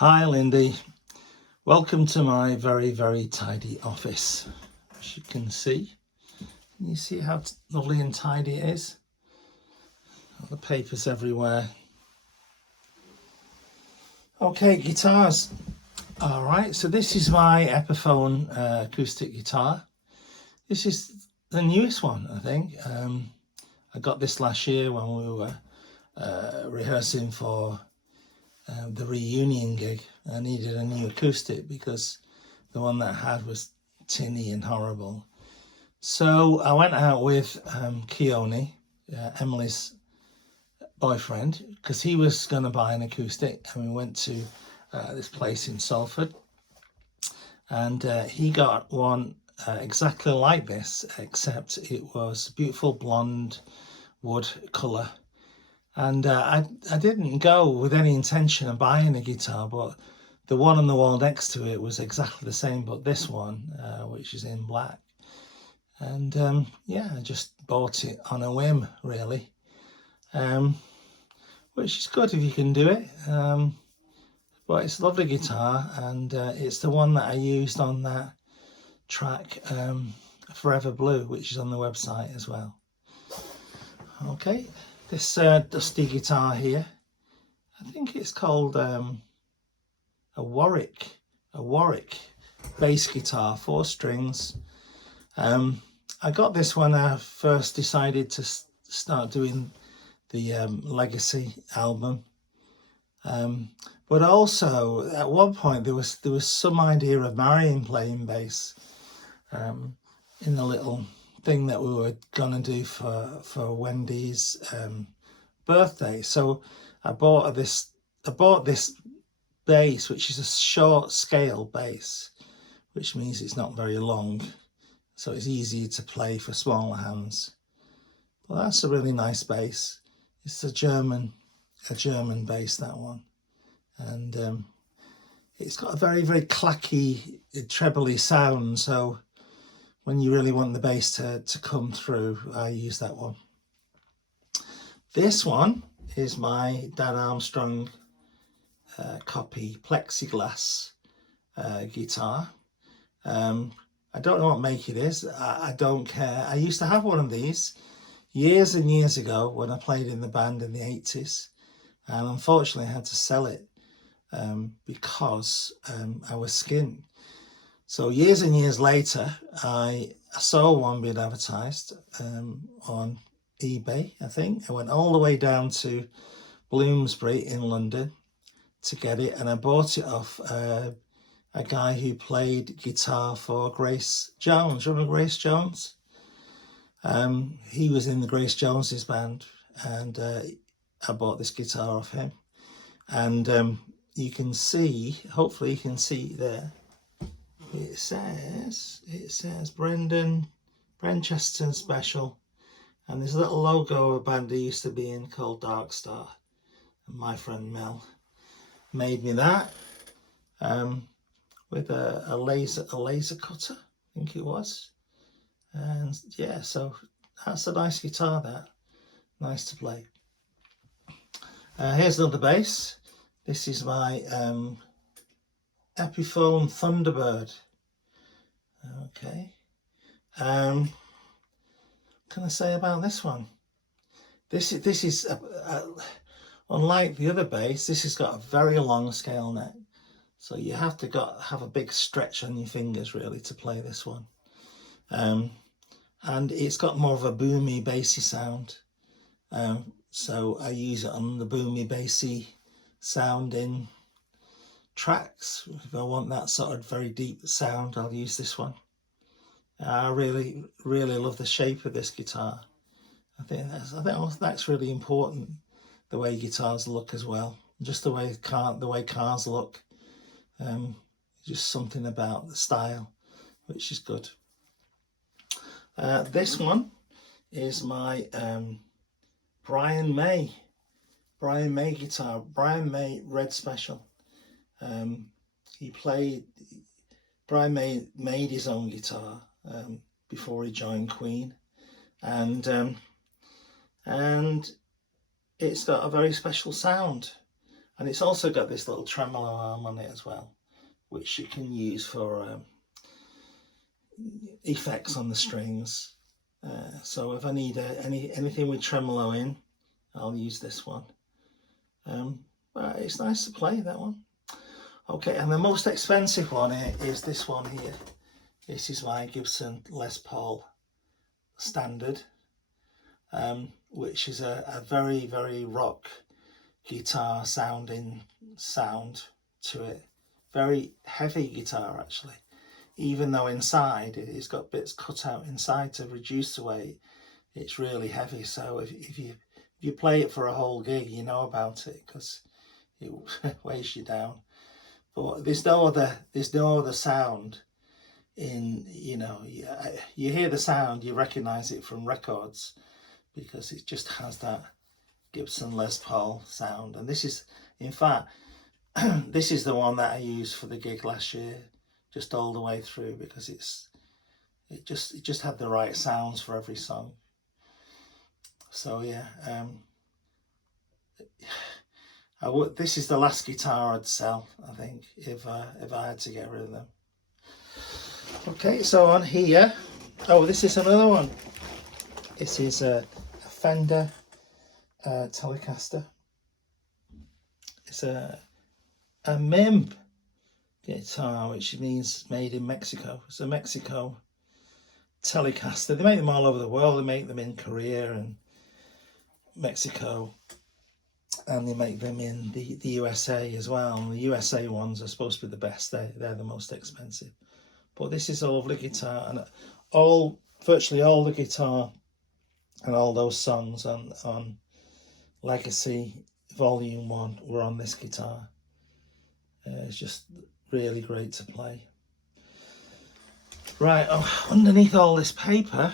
Hi Lindy, welcome to my very tidy office. As you can you see how lovely and tidy it is? All the papers everywhere. Okay, guitars. All right, so this is my Epiphone acoustic guitar. This is the newest one, I think. I got this last year when we were rehearsing for the reunion gig. I needed a new acoustic because the one that I had was tinny and horrible. So I went out with Keone, Emily's boyfriend, because he was going to buy an acoustic, and we went to this place in Salford, and he got one exactly like this, except it was beautiful blonde wood colour. And I didn't go with any intention of buying a guitar, but the one on the wall next to it was exactly the same, but this one, which is in black. And yeah, I just bought it on a whim, really, which is good if you can do it. But it's a lovely guitar, and it's the one that I used on that track, Forever Blue, which is on the website as well. Okay, this dusty guitar here, I think it's called a Warwick bass guitar, 4 strings. I got this when I first decided to start doing the Legacy album, but also at one point there was some idea of Marion playing bass in the little thing that we were gonna do for Wendy's birthday. So I bought this bass, which is a short scale bass, which means it's not very long, so it's easy to play for smaller hands. Well, that's a really nice bass. It's a German bass, that one, and it's got a very clacky, trebly sound. So when you really want the bass to come through, I use that one. This one is my Dan Armstrong copy plexiglass guitar. I don't know what make it is. I don't care. I used to have one of these years and years ago when I played in the band in the 80s, and unfortunately I had to sell it because I was skinned. So years and years later, I saw one being advertised on eBay, I think. I went all the way down to Bloomsbury in London to get it, and I bought it off a guy who played guitar for Grace Jones. Remember Grace Jones? He was in the Grace Jones's band, and I bought this guitar off him. And you can see, hopefully you can see there, it says Brendan Chesterton Special, and there's a little logo of a band he used to be in called Dark Star. And my friend Mel made me that with a laser cutter, I think it was. And yeah, so that's a nice guitar, that nice to play. Here's another bass. This is my Epiphone Thunderbird. Okay, can I say about this one? This is unlike the other bass. This has got a very long scale neck, so you have to have a big stretch on your fingers really to play this one. And it's got more of a boomy, bassy sound. So I use it on the boomy, bassy sounding tracks. If I want that sort of very deep sound, I'll use this one. I really love the shape of this guitar. I think that's really important, the way guitars look as well. Just the way cars look. Just something about the style, which is good. This one is my Brian May guitar, Brian May Red Special. Brian May made his own guitar before he joined Queen, and it's got a very special sound. And it's also got this little tremolo arm on it as well, which you can use for effects on the strings. So if I need anything with tremolo in, I'll use this one. But it's nice to play, that one. Okay, and the most expensive one is this one here. This is my Gibson Les Paul Standard, which is a very, very rock guitar sound to it. Very heavy guitar, actually. Even though inside it's got bits cut out inside to reduce the weight, it's really heavy. So if you play it for a whole gig, you know about it, because it weighs you down. But there's no other sound in, you know, you hear the sound, you recognize it from records, because it just has that Gibson Les Paul sound. And this is, in fact, this is the one that I used for the gig last year, just all the way through, because it just had the right sounds for every song. So yeah, this is the last guitar I'd sell, I think, if I had to get rid of them. Okay, so on here, oh, this is another one. This is a Fender Telecaster. It's a MIM guitar, which means made in Mexico. It's a Mexico Telecaster. They make them all over the world. They make them in Korea and Mexico, and they make them in the USA as well. And the USA ones are supposed to be the best. They're the most expensive. But this is a lovely guitar, and virtually all the guitar and all those songs on Legacy Volume 1 were on this guitar. It's just really great to play. Right, underneath all this paper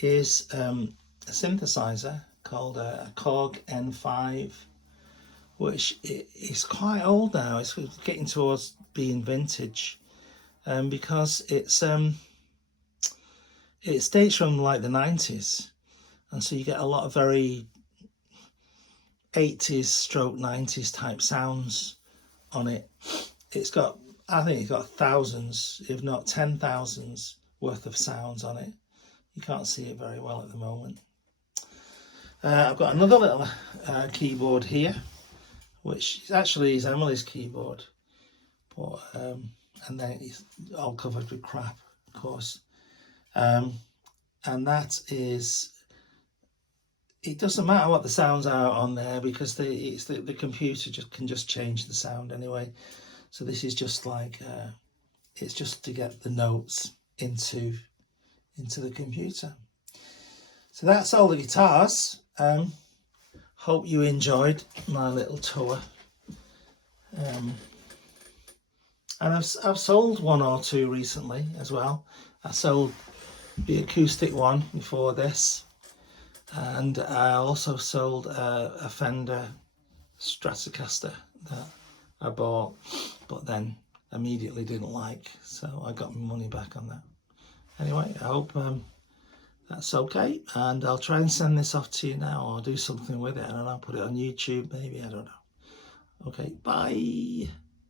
is a synthesizer called a Korg N5, which is quite old now. It's getting towards being vintage, because it dates from like the 90s, and so you get a lot of very 80s stroke 90s type sounds on it. I think it's got thousands, if not 10,000s worth of sounds on it. You can't see it very well at the moment. I've got another little keyboard here, which actually is Emily's keyboard, but and then it's all covered with crap, of course. And that is, it doesn't matter what the sounds are on there, because the computer can just change the sound anyway. So this is just like it's just to get the notes into the computer. So that's all the guitars. Hope you enjoyed my little tour. And I've sold one or two recently as well. I sold the acoustic one before this, and I also sold a Fender Stratocaster that I bought, but then immediately didn't like, so I got my money back on that. Anyway, I hope that's okay, and I'll try and send this off to you now, or do something with it, and I'll put it on YouTube maybe, I don't know. Okay, bye.